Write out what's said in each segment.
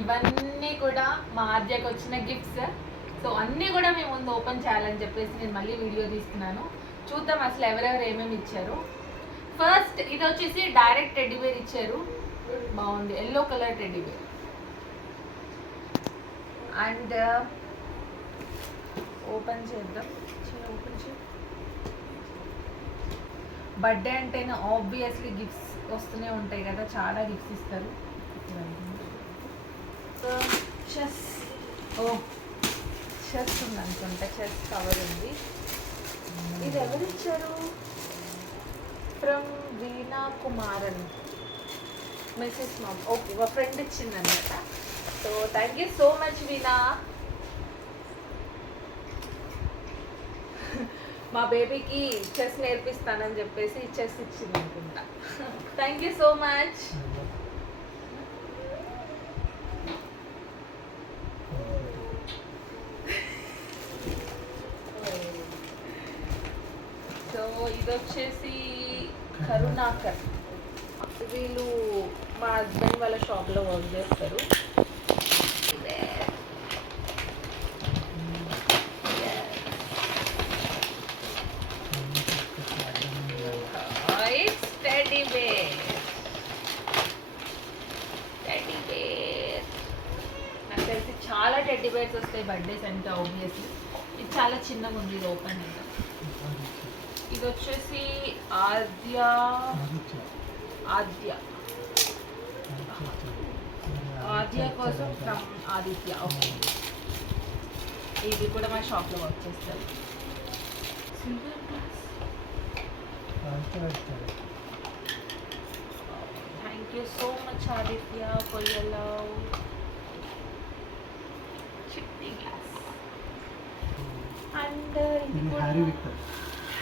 ఇవన్నీ కూడా మా ఆద్యకు వచ్చిన గిఫ్ట్స్. సో అన్నీ కూడా మేము ముందు ఓపెన్ చేయాలని చెప్పేసి నేను మళ్ళీ వీడియో తీస్తున్నాను. చూద్దాం అసలు ఎవరెవరు ఏమేమి ఇచ్చారు. ఫస్ట్ ఇది వచ్చేసి డైరెక్ట్ టెడ్డీబేర్ ఇచ్చారు. బాగుంది, yellow colour teddy bear. And open చేద్దాం. ఓపెన్ చే బర్త్డే అంటేనే ఆబ్వియస్లీ గిఫ్ట్స్ వస్తూనే ఉంటాయి కదా, చాలా గిఫ్ట్స్ ఇస్తారు. చెస్, ఓ చెస్ ఉంది అనుకుంటా, చెస్ కవర్ ఉంది. ఇది ఎవరు ఇచ్చారు? From Veena Kumaran, message mom. Okay, మా ఫ్రెండ్ ఇచ్చింది అనమాట. So thank you so much Veena. మా బేబీకి చెస్ నేర్పిస్తానని చెప్పేసి చెస్ ఇచ్చింది అనుకుంటా. Thank you so much. So ఇది వచ్చేసి కరుణాకర్. వీళ్ళు మా హస్బెండ్ వాళ్ళ షాప్లో వర్క్ చేస్తారు. నాకు తెలిసి చాలా టెడ్డీ బేర్స్ వస్తాయి బర్త్డేస్ అంటే ఆబ్వియస్లీ. ఇది చాలా చిన్నగా ఉంది, ఇది ఓపెన్ ఇంకా. ఇది వచ్చేసి ఆద్య ఆద్య కోసం ఫ్రమ్ ఆదిత్య. ఓకే, ఇది కూడా మా షాప్లో వర్క్ చేస్తారు. Thank you so much Aditya for your love. చిట్టి గ్లాస్. అండ్ ఇది కూడా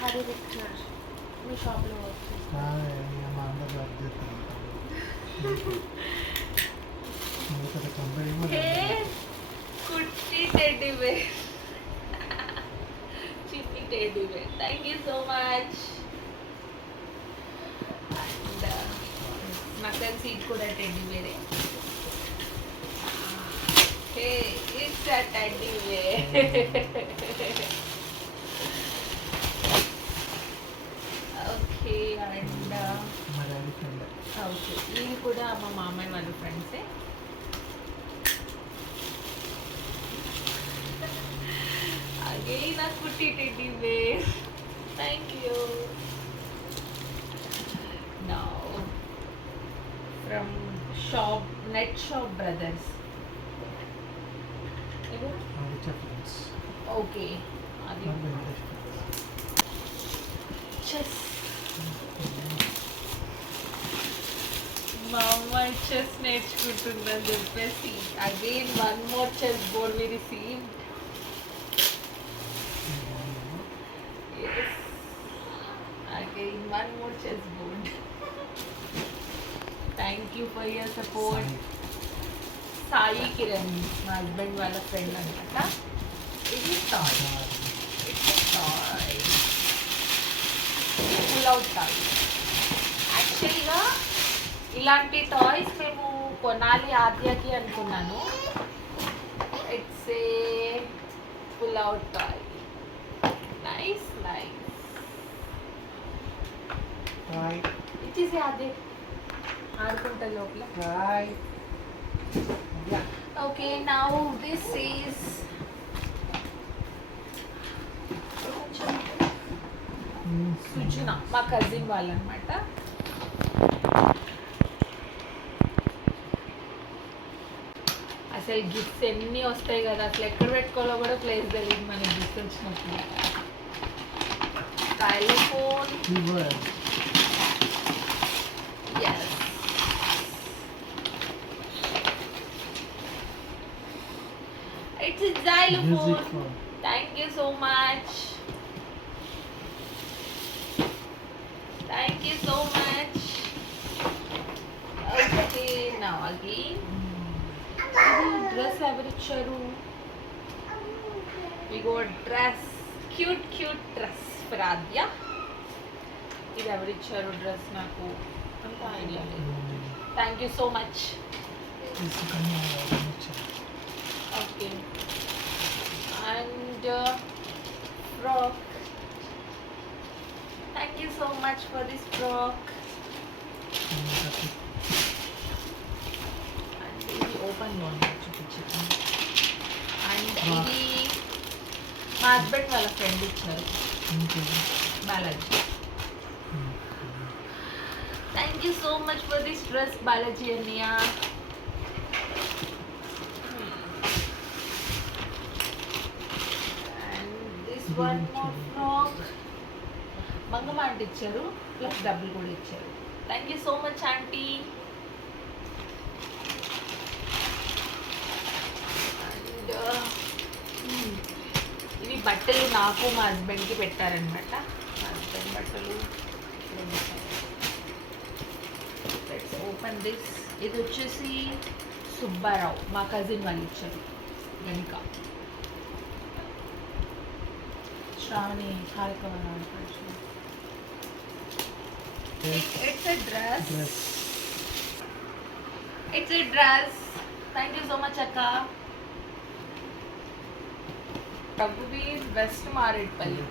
హ్యారీ విక్టర్ మీ షాప్లో వర్క్ చేస్తారు. కుట్టి టెడ్డీ బేర్, చిట్టి teddy bear. Thank you so much. And నాకు తెలిసి ఇది కూడా టెడ్డీ బేరే. Hey, it's a teddy bear. Okay, and okay, ఇది కూడా మా మామయ్య వాళ్ళ ఫ్రెండ్సే. Again a cutie teddy bear. Thank you. Now from shop Net Shop Brothers. Okay. Chess. Mama chess నేర్చుకుంటుందని చెప్పేసి again one more chess board we received. Yes. Again one more chess board. Thank you for your support. Sai Kiran, my husband వాళ్ళ ఫ్రెండ్ అన్నమాట. ఇది toy. It's a toy. Pull out toy. యాక్చువల్గా ఇలాంటి టాయ్స్ మేము కొనాలి ఆద్యకి అనుకున్నాను. It's a pull out toy. Nice nice. ఇచ్చేసి ఆద్య ఆడుకుంటా లోపల. Okay, now this is Sujana, మా కజిన్ వాళ్ళు అనమాట. అసలు గిఫ్ట్స్ ఎన్ని వస్తాయి కదా, అసలు ఎక్కడ పెట్టుకోవాలో కూడా ప్లేస్ తెలియదు మనకి గిఫ్ట్స్ వచ్చినప్పుడు. Telephone. Yes. It's a xylophone. Thank you so much. Thank you so much. Okay, now again. Dress ఎవరిచ్చారు? We got dress, cute dress for Aadhya. ఇది ఎవరిచ్చారు డ్రెస్ నాకు అంత ఐడియా లేదు. Thank you so much. Okay. And frock. Thank you so much for this frock. And ఇది open లో చూపించాను. And ఇది మా హస్బెండ్ వాళ్ళ ఫ్రెండ్ ఇచ్చారు, Balaji. Thank you so much for this dress Balaji అన్నయ్య. And this one more frock Mangamma aunty ఇచ్చారు, plus డబ్బులు కూడా ఇచ్చారు. Thank you so much aunty. And ఇవి బట్టలు నాకు మా హస్బెండ్కి పెట్టారనమాట. మా హస్బెండ్ బట్టలు లెట్స్ ఓపెన్ దిస్. ఇది వచ్చేసి సుబ్బారావు మా కజిన్ వాళ్ళు ఇచ్చారు, వెనుక శ్రావణి కార్యక్రమం. It's a dress. It's a dress. Thank you so much, Akka. Raghuveer West Maridpalli.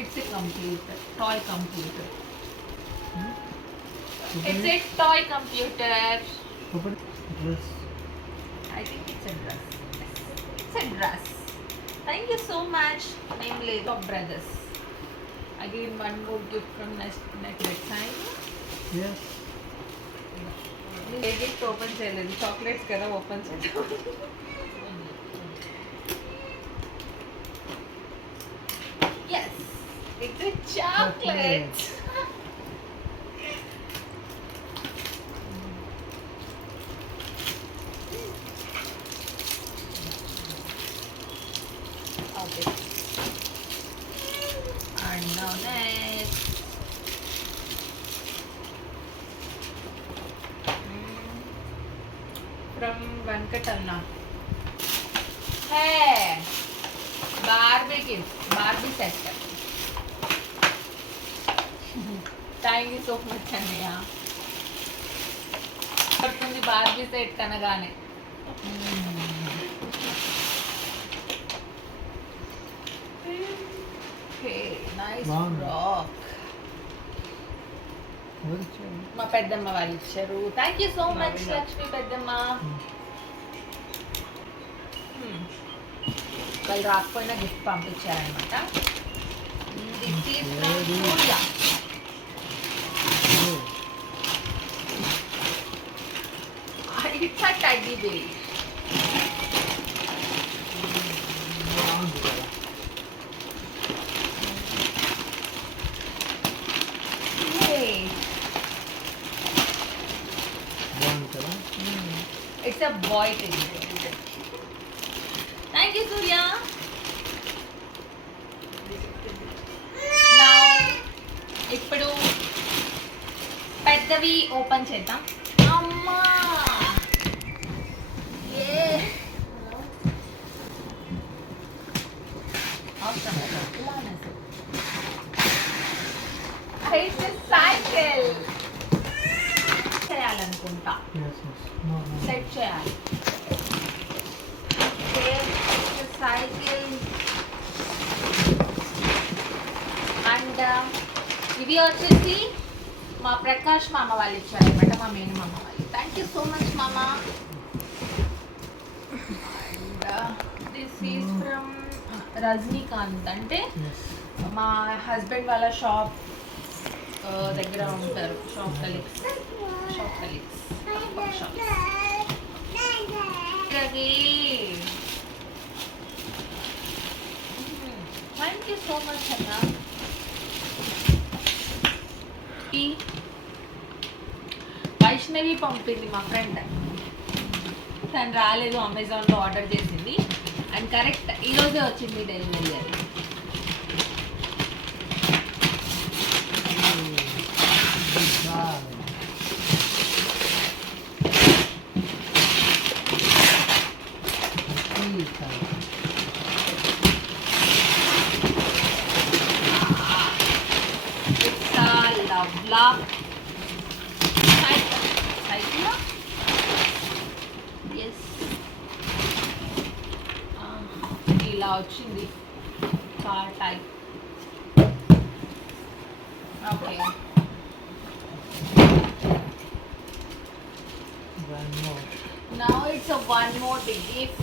It's a computer, toy computer. It's a toy computer. Dress. I think it's a dress. Yes, it's a dress. Thank you so much. Name Lady of Brothers. Again, one more gift from Netflix. Yes. A gift open చేయలేదు, చాక్లెట్స్ కదా ఓపెన్ చేద్దాం. Yes, it's a chocolate. Okay. And now next. From Venkatanna. Hey, Barbie set. Thank you so much, Anaya. పడుతుంది Barbie set అనగానే. Nice frock. మా పెద్దమ్మ వాళ్ళు ఇచ్చారు. Thank you so much Lakshmi పెద్దమ్మ. వాళ్ళు రాకపోయినా గిఫ్ట్ పంపించారనమాట. It's a teddy bear. It's a boy teddy bear. Thank you, Surya. Now, ఇప్పుడు పెద్దవి ఓపెన్ చేద్దాం. అమ్మా సైకిల్ చేయాలనుకుంటా, సెట్ చేయాలి. సైకిల్ అండ్ ఇవి వచ్చేసి మా ప్రకాష్ మామ వాళ్ళు ఇచ్చారనమాట, మా మేను మామ వాళ్ళు. థ్యాంక్ యూ సో మచ్ మామ. And this is from Rajinikanth, అంటే మా హస్బెండ్ వాళ్ళ షాప్ దగ్గర ఉంటారు, shop colleagues. Thank you so much అన్న. వైష్ణవి పంపింది మా ఫ్రెండ్, తను రాలేదు, అమెజాన్లో ఆర్డర్ చేసింది అండ్ కరెక్ట్ ఈరోజే వచ్చింది డెలివరీ. అది ఇలా సైకిల్ ఎస్ ఇలా వచ్చింది car type. Okay One more. now it's a one more gift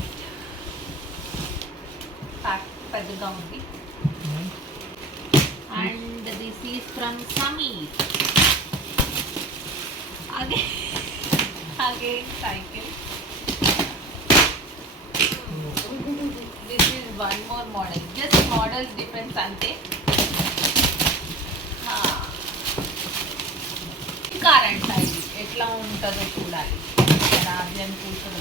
pack పెద్దగా ఉంది. And this is from Samir. Again cycle. This is one more model. Just models difference ante. Car అంట ఇది ఎట్లా ఉంటుందో చూడాలి. రాజ్యం కూర్చొని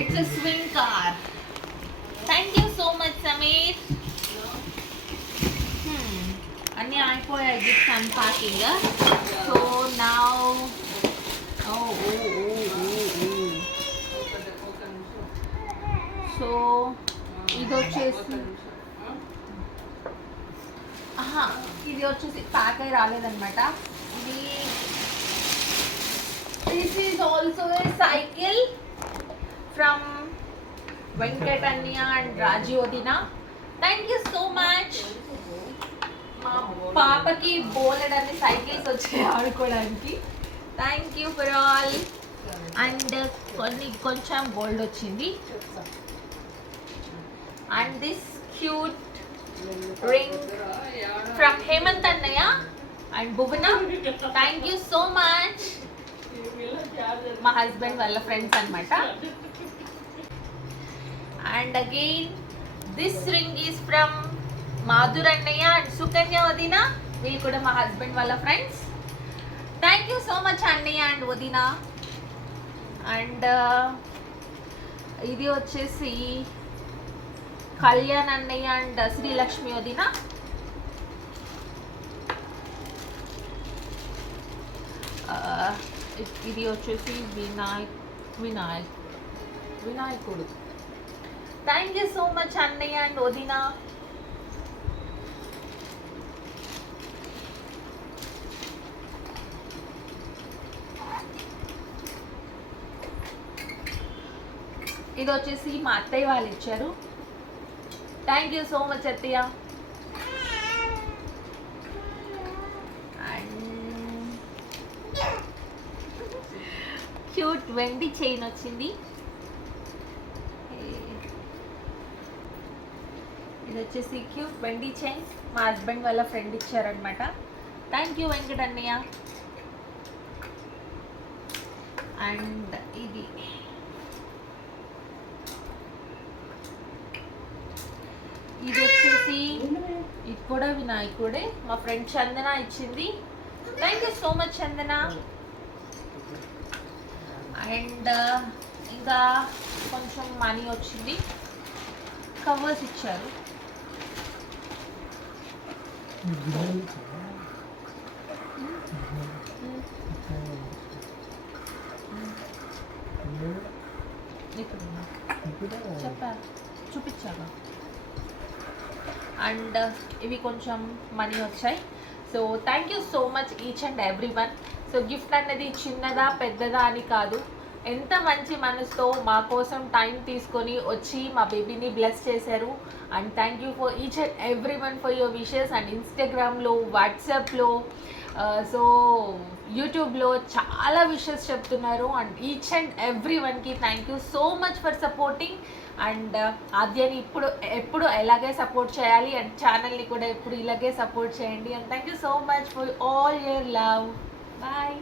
it's a swing car. Thank you so much Samir. అన్నీ అయిపోయాయి gifts unpacking. So now so ఇది వచ్చేసి ఇది వచ్చేసి ప్యాక్ అయి రాలేదన్నమాట. ఇది this is also a cycle from Venkatanya and Raji వదిన. Thank you so much. మా పాపకి బోలెడ్ అన్ని సైకిల్స్ వచ్చాయి ఆడుకోవడానికి. Thank you for all. And కొంచెం గోల్డ్ వచ్చింది. And this cute ring from Hemanth అన్నయ్య and Bhuvana. Thank you so much. మా హస్బెండ్ వాళ్ళ ఫ్రెండ్స్ అన్నమాట. And again this ring is from Madhur అన్నయ్య అండ్ సుకన్య వదిన. వీళ్ళు కూడా మా హస్బెండ్ వాళ్ళ friends. Thank you so much అన్నయ్య అండ్ వదిన. అండ్ ఇది వచ్చేసి కళ్యాణ్ అన్నయ్య అండ్ శ్రీలక్ష్మి వదిన. ఇది వచ్చేసి వినాయకుడు. థ్యాంక్ యూ సో మచ్ అన్నయ్య అండ్ వదిన. ఇది వచ్చేసి మా అత్తయ్య వాళ్ళు ఇచ్చారు. థ్యాంక్ యూ సో మచ్ అత్తయ్య. క్యూట్ వెండి చైన్ వచ్చింది. ఇది వచ్చేసి క్యూట్ వెండి చైన్ మా హస్బెండ్ వాళ్ళ ఫ్రెండ్ ఇచ్చారనమాట. థ్యాంక్ యూ వెంకటన్నయ్య. అండ్ ఇది వచ్చేసి ఇది కూడా వినాయకుడే. మా ఫ్రెండ్ చందన ఇచ్చింది. థ్యాంక్ యూ సో మచ్ చందన. అండ్ ఇంకా కొంచెం మనీ వచ్చింది. కవర్స్ ఇచ్చారు. చెప్పారు చూపించాగా. అండ్ ఇవి కొంచెం మనీ వచ్చాయి. So thank you so much each and every one. So gift అనేది చిన్నదా పెద్దదా అని కాదు, ఎంత మంచి మనసుతో మా కోసం టైం తీసుకొని వచ్చి మా బేబీని బ్లెస్ చేశారు. And thank you for each and every one for your wishes. And ఇన్స్టాగ్రామ్లో, వాట్సాప్లో, సో యూట్యూబ్లో చాలా విషెస్ చెప్తున్నారు. అండ్ ఈచ్ అండ్ ఎవ్రీ వన్కి thank you so much for supporting. And ఆద్యని ఎప్పుడు ఎలాగే సపోర్ట్ చేయాలి అండ్ ఛానల్ని కూడా ఎప్పుడు ఇలాగే సపోర్ట్ చేయండి. And thank you so much for all your love. Bye.